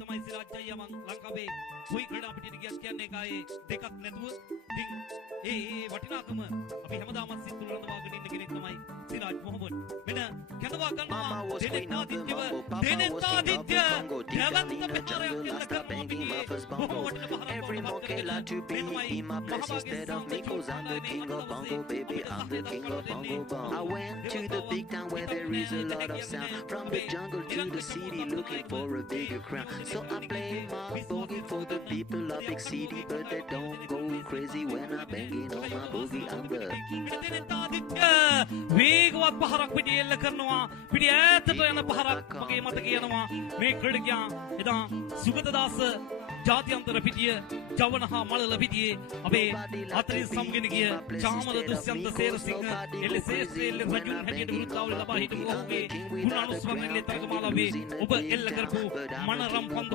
තමයි සිරාජ්ජය මං ලංකාවේ කොයි ක්‍රීඩා පිටියට ගියත් කියන්නේ එකයි දෙකක් නැතුව ඉතින් ඒ වටිනාකම අපි හැමදාම සිත් තුළ රඳවාගෙන ඉන්න කෙනෙක් තමයි සිරාජ් මොහොමඩ්. මෙන්න කැඳවා ගන්නවා දෙනෙත්තාදිත්‍යව දෙනෙත්තාදිත්‍ය නැවත පහරයක් එල්ල කරනවා පිටියේ Every Mokela to be in my place instead of me, 'cause I'm the king of bongo, baby. I'm the king of bongo bong. I went to the big town where there is a lot of sound. From the jungle to the city, looking for a bigger crown. So I play my boogie for the people of big city, but they don't go crazy when I'm banging on my boogie. I'm the වේගවත් පහරක් පිටියේ එල්ල කරනවා. පිටිය ඈතට යන පහරක් මගේ මතකේ යනවා. මේ ක්‍රීඩකයා එදා සුගතදාස ජාත්‍යන්තර පිටිය ජවනහා මලල පිටියේ අපේ අතරින් සම්ගෙන ගිය චාමල දුෂ්‍යන්ත සේරසිංහ එල්ලසේස්ත්‍රී එල්ල රජුන් හැටියට විරුද්ධව ලබා හිටපු ඔහුගේ ගුණානුස්මරණයේ තරගමාලාවේ ඔබ එල්ල කරපු මනරම් පන්දු